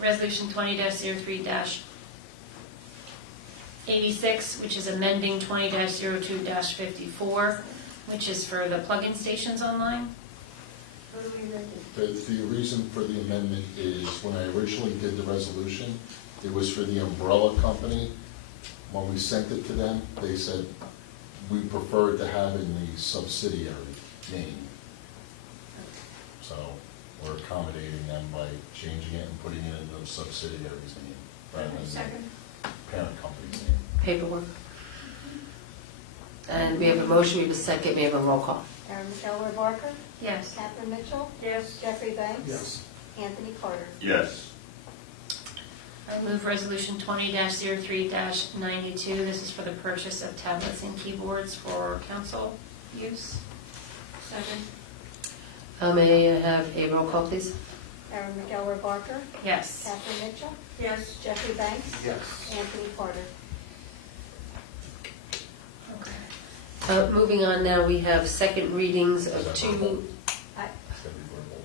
Resolution 20-03-86, which is amending 20-02-54, which is for the plug-in stations online. What do we amend it? The reason for the amendment is when I originally did the resolution, it was for the umbrella company. When we sent it to them, they said, we prefer to have in the subsidiary name. So we're accommodating them by changing it and putting it in the subsidiary's name. rather than Second. the parent company's name. Paperwork. And we have a motion, we have a second, we have a roll call. Erin McElroy Barker, Yes. Catherine Mitchell, Yes. Jeffrey Banks. Yes. Anthony Carter. Yes. I move resolution 20-03-92. This is for the purchase of tablets and keyboards for council use. Second. May I have a roll call, please? Erin McElroy Barker, Yes. Catherine Mitchell, Yes. Jeffrey Banks. Yes. Anthony Carter. Okay. Moving on now, we have second readings of Is that two. verbal? I- It's gonna be verbal.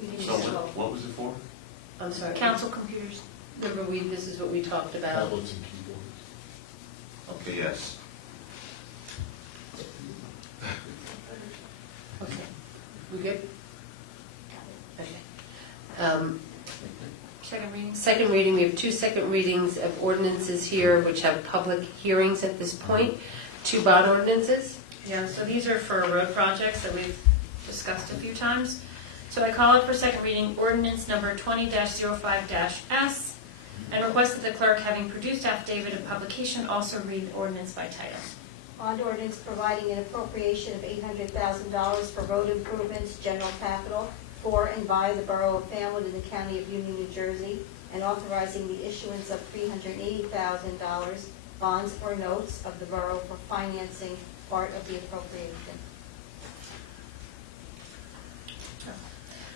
Did you- So what was it for? I'm sorry. Council computers. Remember, this is what we talked about. Tablets and keyboards. Okay, yes. Okay. We good? Okay. Second reading. Second reading, we have two second readings of ordinances here which have public hearings at this point. Two bond ordinances. Yeah, so these are for road projects that we've discussed a few times. So I call it for second reading ordinance number 20-05-S and request that the clerk, having produced affidavit of publication, also read the ordinance by title. Bond ordinance providing an appropriation of $800,000 for road improvements, general capital, for and by the Borough of Fanwood in the County of Union, New Jersey, and authorizing the issuance of $380,000 bonds or notes of the borough for financing part of the appropriation.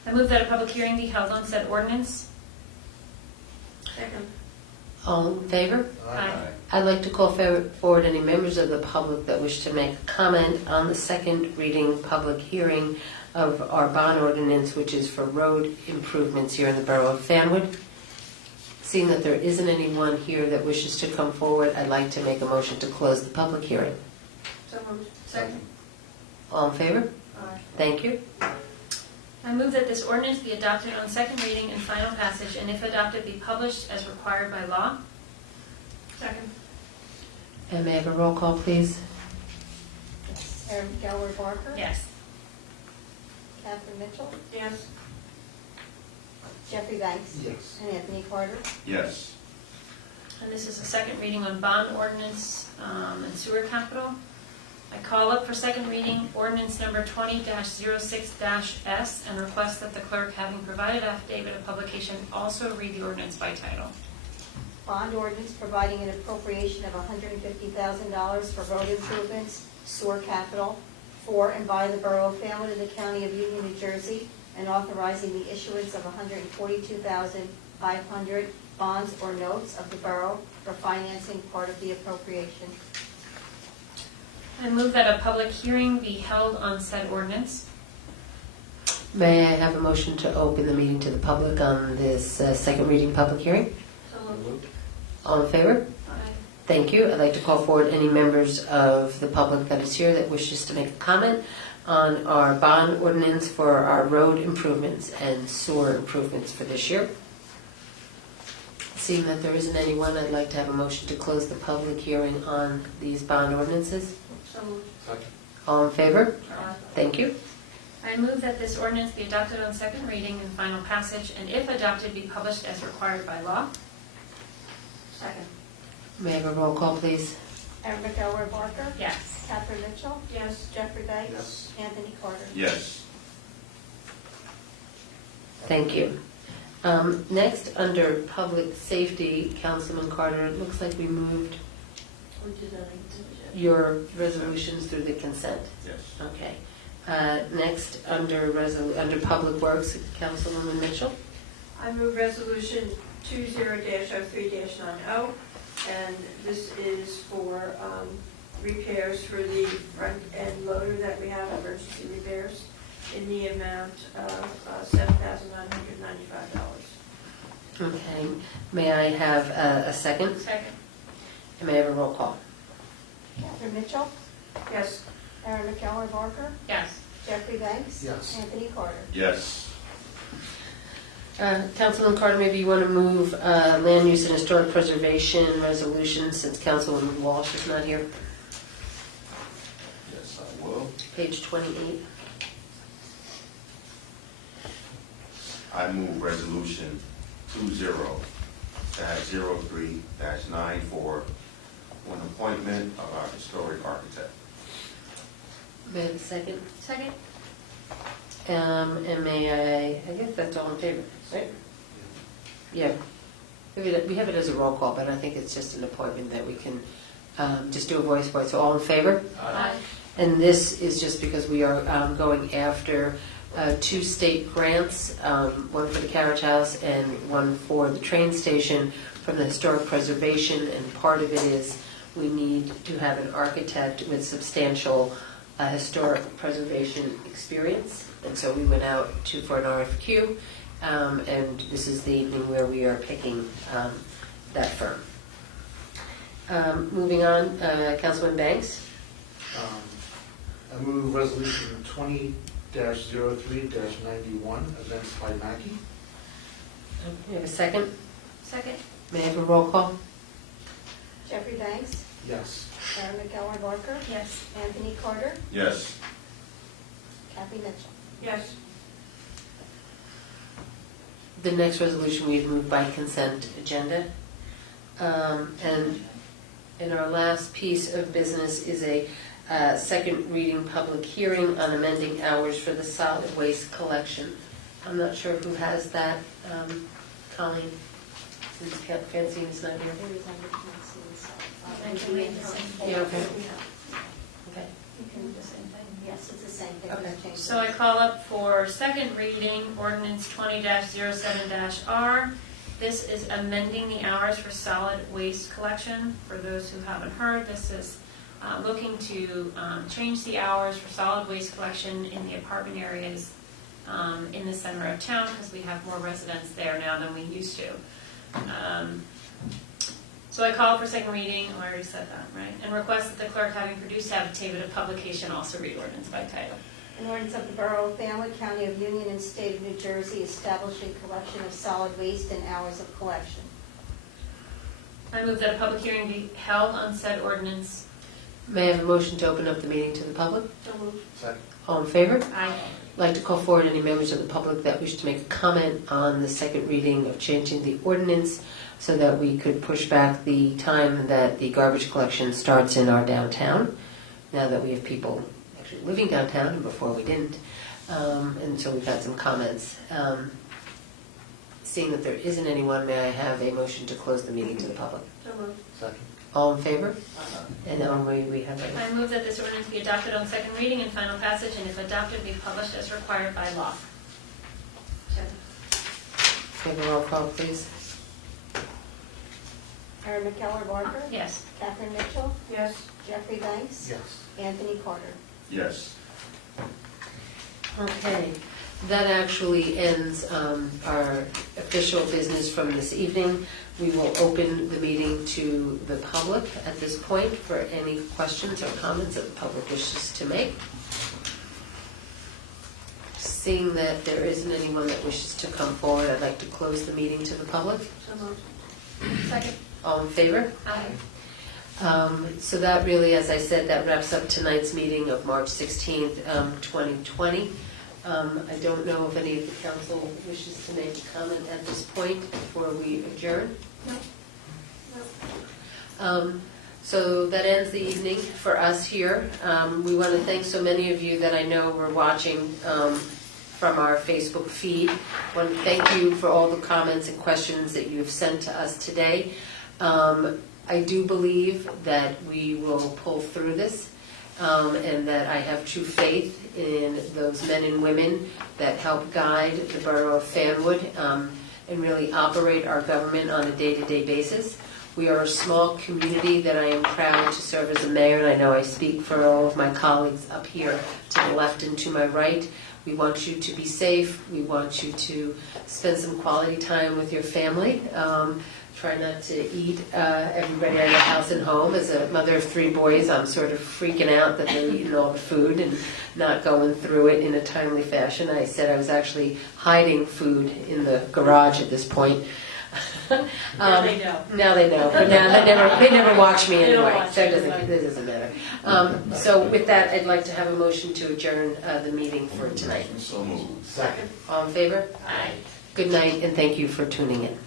I move that a public hearing be held on said ordinance. Second. All in favor? Aye. I'd like to call forward any members of the public that wish to make a comment on the second reading public hearing of our bond ordinance, which is for road improvements here in the Borough of Fanwood. Seeing that there isn't anyone here that wishes to come forward, I'd like to make a motion to close the public hearing. So moved. Second. All in favor? Aye. Thank you. I move that this ordinance be adopted on second reading and final passage, and if adopted, be published as required by law. Second. And may I have a roll call, please? Erin McElroy Barker. Yes. Catherine Mitchell, Yes. Jeffrey Banks. Yes. And Anthony Carter. Yes. And this is a second reading on bond ordinance and sewer capital. I call up for second reading ordinance number 20-06-S and request that the clerk, having provided affidavit of publication, also read the ordinance by title. Bond ordinance providing an appropriation of $150,000 for road improvements, sewer capital, for and by the Borough of Fanwood in the County of Union, New Jersey, and authorizing the issuance of $142,500 bonds or notes of the borough for financing part of the appropriation. I move that a public hearing be held on said ordinance. May I have a motion to open the meeting to the public on this second reading public hearing? So moved. All in favor? Aye. Thank you. I'd like to call forward any members of the public that is here that wishes to make a comment on our bond ordinance for our road improvements and sewer improvements for this year. Seeing that there isn't anyone, I'd like to have a motion to close the public hearing on these bond ordinances. So moved. Second. All in favor? Aye. Thank you. I move that this ordinance be adopted on second reading and final passage, and if adopted, be published as required by law. Second. May I have a roll call, please? Erin McElroy Barker. Yes. Catherine Mitchell. Yes. Jeffrey Banks. Yes. Anthony Carter. Yes. Thank you. Next, under public safety, Councilman Carter, it looks like we moved We did that. your resolutions through the consent. Yes. Okay. Next, under Public Works, Councilwoman Mitchell. I move resolution 20-03-90, and this is for repairs for the front end loader that we have, emergency repairs, in the amount of $7,995. Okay. May I have a second? Second. And may I have a roll call? Catherine Mitchell. Yes. Erin McElroy Barker. Yes. Jeffrey Banks. Yes. Anthony Carter. Yes. Councilman Carter, maybe you want to move land use and historic preservation resolution since Councilwoman Walsh is not here. Yes, I will. Page 28. I move resolution 20-03-94 on appointment of our historic architect. May I have a second? Second? And may I guess that's all in favor, right? Yeah. We have it as a roll call, but I think it's just an appointment that we can just do a voice vote. So all in favor? Aye. And this is just because we are going after 2 state grants, one for the carriage house and one for the train station from the historic preservation. And part of it is we need to have an architect with substantial historic preservation experience. And so we went out for an RFQ, and this is the evening where we are picking that firm. Moving on, Councilman Banks. I move resolution 20-03-91, events by Mackey. You have a second? Second? May I have a roll call? Jeffrey Banks, Yes. Aaron McKellar Barker, Yes. Anthony Carter, Yes. Kathy Mitchell. Yes. The next resolution we've moved by consent agenda. And in our last piece of business is a second reading public hearing on amending hours for the solid waste collection. I'm not sure who has that, Colleen, since Francine's not here. Yeah, okay. Okay. You can do the same thing. Yes, it's the same thing. Okay. Just change So I call up for second reading, ordinance 20-07-R. This is amending the hours for solid waste collection. For those who haven't heard, this is looking to change the hours for solid waste collection in the apartment areas in the center of town, because we have more residents there now than we used to. So I call for second reading, I already said that, right? And request that the clerk, having produced affidavit of publication, also read ordinance by title. An ordinance of the Borough of Fanwood, County of Union, and State of New Jersey establishing collection of solid waste and hours of collection. I move that a public hearing be held on said ordinance. May I have a motion to open up the meeting to the public? So moved. Second. All in favor? Aye. I'd like to call forward any members of the public that wish to make a comment on the second reading of changing the ordinance so that we could push back the time that the garbage collection starts in our downtown, now that we have people actually living downtown, and before we didn't. And so we've had some comments. Seeing that there isn't anyone, may I have a motion to close the meeting to the public? So moved. Second. All in favor? And we have a... I move that this ordinance be adopted on second reading and final passage, and if adopted, be published as required by law. Have a roll call, please. Aaron McKellar Barker, Yes. Catherine Mitchell, Yes. Jeffrey Banks, Yes. Anthony Carter. Yes. Okay, that actually ends our official business from this evening. We will open the meeting to the public at this point for any questions or comments that the public wishes to make. Seeing that there isn't anyone that wishes to come forward, I'd like to close the meeting to the public. So moved. Second. All in favor? Aye. So that really, as I said, that wraps up tonight's meeting of March 16th, 2020. I don't know if any of the council wishes to make a comment at this point before we adjourn. So that ends the evening for us here. We want to thank so many of you that I know were watching from our Facebook feed. I want to thank you for all the comments and questions that you have sent to us today. I do believe that we will pull through this, and that I have true faith in those men and women that help guide the borough of Fanwood and really operate our government on a day-to-day basis. We are a small community that I am proud to serve as a mayor, and I know I speak for all of my colleagues up here to the left and to my right. We want you to be safe. We want you to spend some quality time with your family. Try not to eat everybody out of the house and home. As a mother of 3 boys, I'm sort of freaking out that they're eating all the food and not going through it in a timely fashion. I said I was actually hiding food in the garage at this point. Now they know. Now they know, but now they never watch me They don't anyway, watch so you, it doesn't matter. So with that, I'd like to have a motion to adjourn the meeting for tonight. So moved. Second. All in favor? Aye. Good night, and thank you for tuning in.